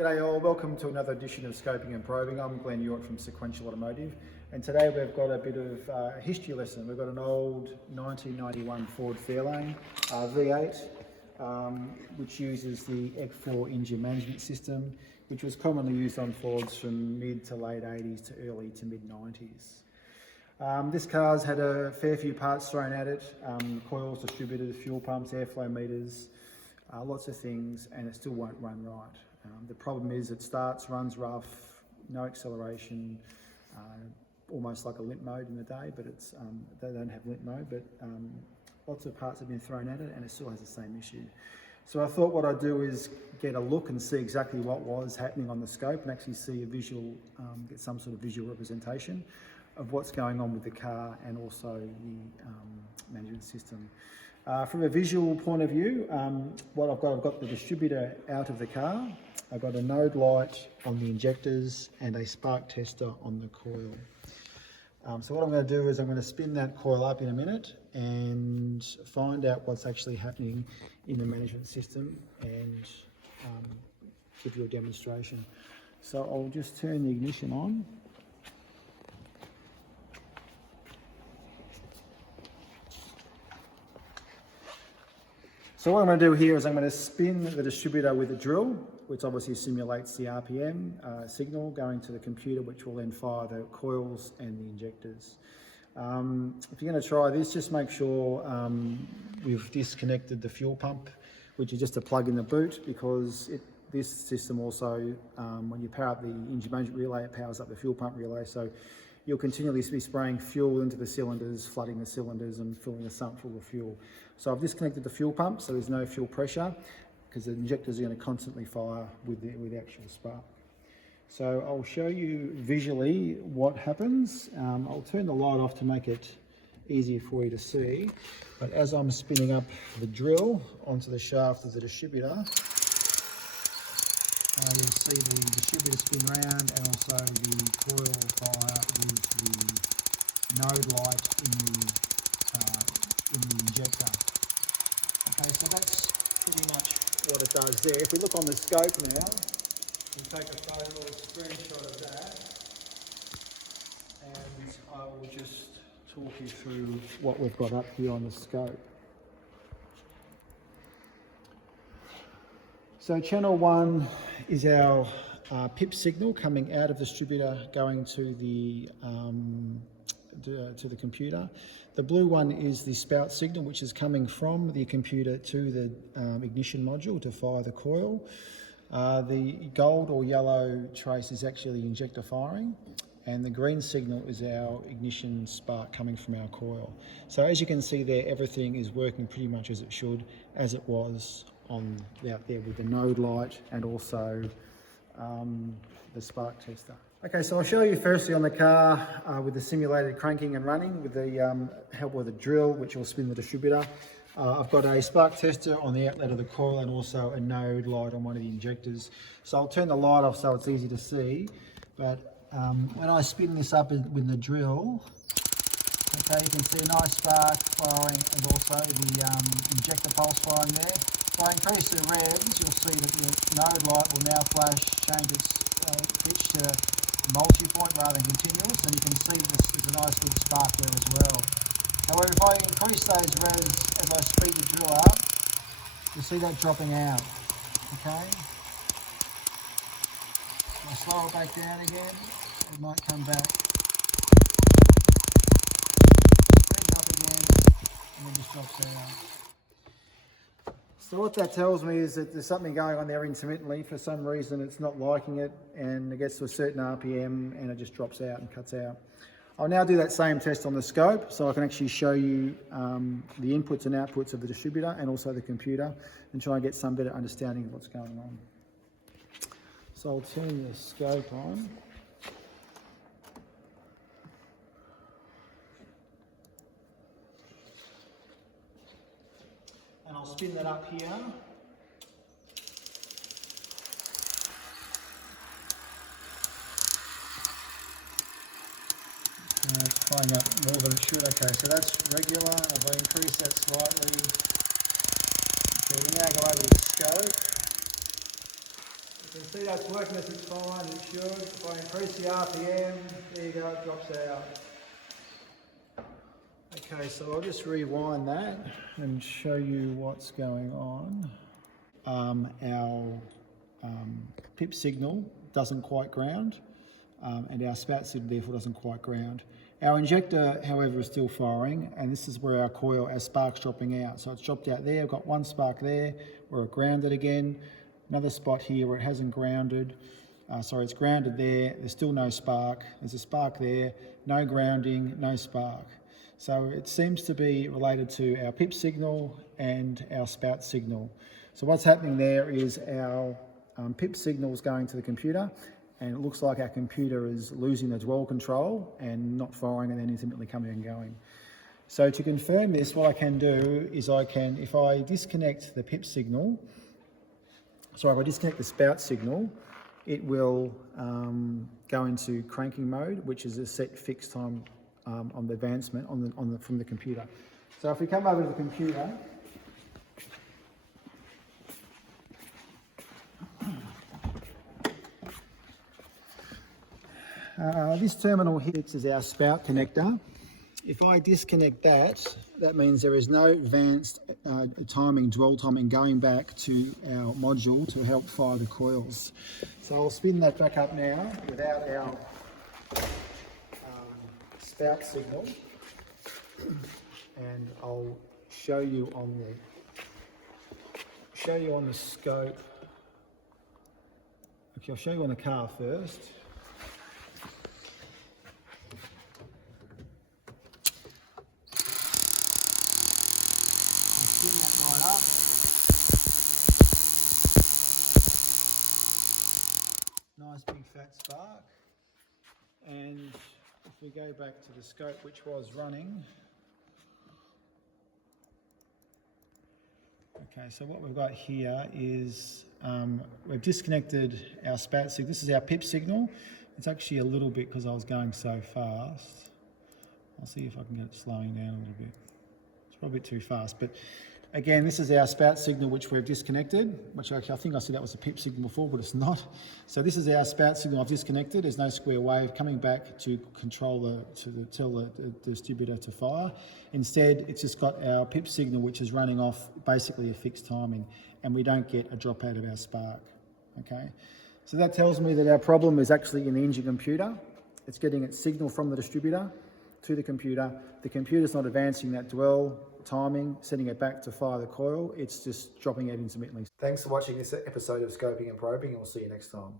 G'day all, welcome to another edition of Scoping and Probing. I'm Glenn Ewart from Sequential Automotive, and today we've got a bit of a history lesson. We've got an old 1991 Ford Fairlane V8 which uses the EC4 engine management system, which was commonly used on Fords from mid to late 80s to early to mid 90s. This car's had a fair few parts thrown at it, coils, distributors, fuel pumps, airflow meters, lots of things, and it still won't run right. The problem is it starts, runs rough, no acceleration, almost like a limp mode in the day, but it's they don't have limp mode, but lots of parts have been thrown at it and it still has the same issue. So I thought what I'd do is get a look and see exactly what was happening on the scope and actually see a visual, get some sort of visual representation of what's going on with the car and also the management system. From a visual point of view, what I've got the distributor out of the car. I've got a node light on the injectors and a spark tester on the coil. So what I'm going to do is I'm going to spin that coil up in a minute and find out what's actually happening in the management system and give you a demonstration. So I'll just turn the ignition on. So what I'm going to do here is I'm going to spin the distributor with a drill, which obviously simulates the RPM signal going to the computer, which will then fire the coils and the injectors. If you're going to try this, just make sure we've disconnected the fuel pump, which is just a plug in the boot, because this system also, when you power up the engine management relay, it powers up the fuel pump relay. So you'll continually be spraying fuel into the cylinders, flooding the cylinders and filling the sump full of fuel. So I've disconnected the fuel pump, so there's no fuel pressure, because the injectors are going to constantly fire with the actual spark. So I'll show you visually what happens. I'll turn the light off to make it easier for you to see. But as I'm spinning up the drill onto the shaft of the distributor, you'll see the distributor spin round and also the coil fire with the node light in the injector. Okay, so that's pretty much what it does there. If we look on the scope now, we'll take a photo or a screenshot of that, and I will just talk you through what we've got up here on the scope. So channel 1 is our PIP signal coming out of the distributor going to the computer. The blue one is the spout signal, which is coming from the computer to the ignition module to fire the coil. The gold or yellow trace is actually injector firing, and the green signal is our ignition spark coming from our coil. So as you can see there, everything is working pretty much as it should, as it was out there with the node light and also the spark tester. Okay, so I'll show you firstly on the car with the simulated cranking and running with the help of the drill, which will spin the distributor. I've got a spark tester on the outlet of the coil and also a node light on one of the injectors. So I'll turn the light off so it's easy to see. But when I spin this up with the drill, okay, you can see a nice spark firing and also the injector pulse firing there. If I increase the revs, you'll see that the node light will now flash, change its pitch to multi-point rather than continuous, and you can see there's a nice little spark there as well. However, if I increase those revs as I speed the drill up, you'll see that dropping out. Okay? If I slow it back down again, it might come back. Speed it up again, and then just drops out. So what that tells me is that there's something going on there intermittently. For some reason it's not liking it, and it gets to a certain RPM and it just drops out and cuts out. I'll now do that same test on the scope, so I can actually show you the inputs and outputs of the distributor and also the computer, and try and get some better understanding of what's going on. So I'll turn the scope on. And I'll spin that up here. It's flying up more than it should. Okay, so that's regular. If I increase that slightly, okay, we now go over to the scope. You can see that's working as it's fine, it should. If I increase the RPM, there you go, it drops out. Okay, so I'll just rewind that and show you what's going on. Our pip signal doesn't quite ground, and our spout signal therefore doesn't quite ground. Our injector, however, is still firing, and this is where our spark's dropping out. So it's dropped out there. I've got one spark there where it grounded again. Another spot here where it hasn't grounded. It's grounded there. There's still no spark. There's a spark there. No grounding, no spark. So it seems to be related to our pip signal and our spout signal. So what's happening there is our pip signal is going to the computer, and it looks like our computer is losing the dwell control and not firing and then intermittently coming and going. So to confirm this, what I can do is if I disconnect the pip signal, if I disconnect the spout signal, it will go into cranking mode, which is a set fixed time on the advancement from the computer. So if we come over to the computer, this terminal here is our spout connector. If I disconnect that, that means there is no advanced dwell timing going back to our module to help fire the coils. So I'll spin that back up now without our spout signal, and I'll show you on the scope. Okay, I'll show you on the car first. Spin that line up. Nice big fat spark. And if we go back to the scope which was running, okay, so what we've got here is we've disconnected our spout signal. This is our pip signal. It's actually a little bit because I was going so fast. I'll see if I can get it slowing down a little bit. It's probably a bit too fast, but again, this is our spout signal which we've disconnected, which actually I think I said that was a pip signal before, but it's not. So this is our spout signal I've disconnected. There's no square wave coming back to control tell the distributor to fire. Instead, it's just got our pip signal which is running off basically a fixed timing, and we don't get a drop out of our spark. Okay, so that tells me that our problem is actually in the engine computer. It's getting its signal from the distributor to the computer. The computer's not advancing that dwell timing, setting it back to fire the coil. It's just dropping out intermittently. Thanks for watching this episode of Scoping and Probing, and we'll see you next time.